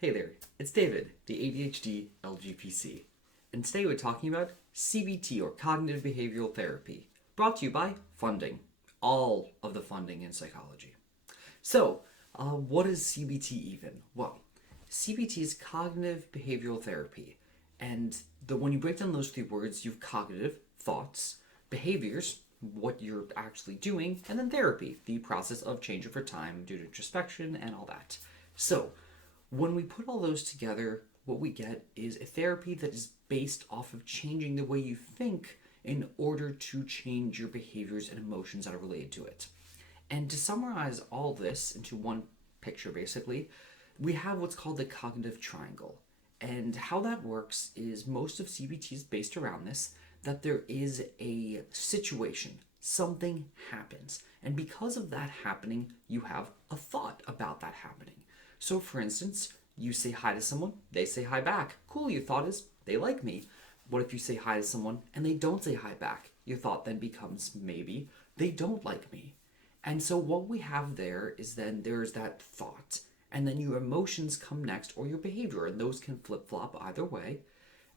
Hey there, it's David, the ADHD LGPC, and today we're talking about CBT or Cognitive Behavioral Therapy, brought to you by funding, all of the funding in psychology. So, what is CBT even? Well, CBT is Cognitive Behavioral Therapy, and when you break down those three words, you've cognitive, thoughts, behaviors, what you're actually doing, and then therapy, the process of change over time due to introspection and all that. So, when we put all those together, what we get is a therapy that is based off of changing the way you think in order to change your behaviors and emotions that are related to it. And to summarize all this into one picture, basically, we have what's called the cognitive triangle. And how that works is most of CBT is based around this, that there is a situation, something happens. And because of that happening, you have a thought about that happening. So, for instance, you say hi to someone, they say hi back. Cool, your thought is, they like me. What if you say hi to someone and they don't say hi back? Your thought then becomes, maybe they don't like me. And so, what we have there is then there's that thought, and then your emotions come next, or your behavior, and those can flip flop either way.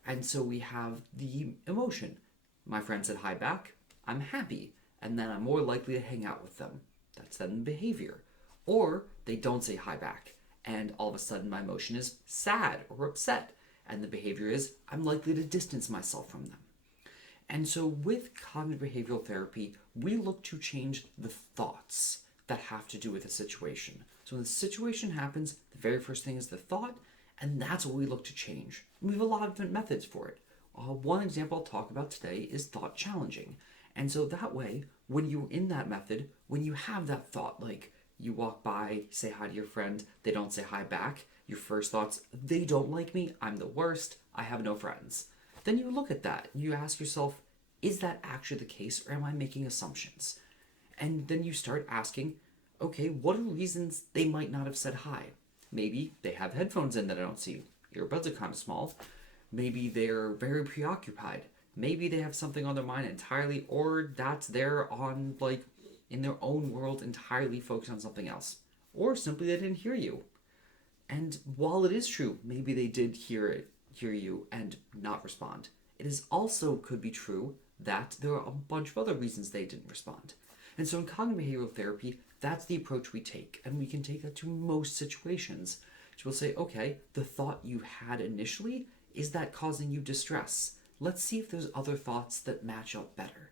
And so, we have the emotion. My friend said hi back, I'm happy, and then I'm more likely to hang out with them. That's then the behavior. Or they don't say hi back, and all of a sudden my emotion is sad or upset, and the behavior is I'm likely to distance myself from them. And so with cognitive behavioral therapy, we look to change the thoughts that have to do with a situation. So when the situation happens, the very first thing is the thought, and that's what we look to change. And we have a lot of different methods for it. One example I'll talk about today is thought challenging. And so that way, when you're in that method, when you have that thought, like you walk by, say hi to your friend, they don't say hi back, your first thoughts, they don't like me, I'm the worst, I have no friends. Then you look at that and you ask yourself, is that actually the case, or am I making assumptions? And then you start asking, okay, what are reasons they might not have said hi? Maybe they have headphones in that I don't see. Earbuds are kind of small. Maybe they're very preoccupied. Maybe they have something on their mind entirely, or that's they're on, like, in their own world entirely focused on something else. Or simply they didn't hear you. And while it is true, maybe they did hear you and not respond, it is also could be true that there are a bunch of other reasons they didn't respond. And so in cognitive behavioral therapy, that's the approach we take, and we can take that to most situations. So we'll say, okay, the thought you had initially, is that causing you distress? Let's see if there's other thoughts that match up better.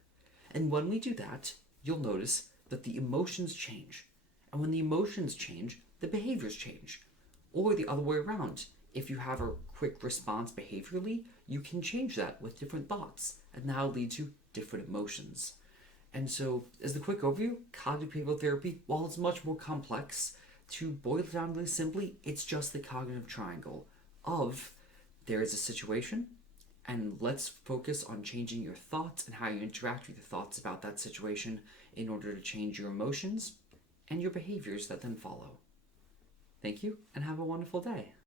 And when we do that, you'll notice that the emotions change. And when the emotions change, the behaviors change. Or the other way around. If you have a quick response behaviorally, you can change that with different thoughts, and that'll lead to different emotions. And so, as the quick overview, cognitive behavioral therapy, while it's much more complex, to boil it down really simply, it's just the cognitive triangle of there is a situation, and let's focus on changing your thoughts and how you interact with your thoughts about that situation in order to change your emotions and your behaviors that then follow. Thank you, and have a wonderful day.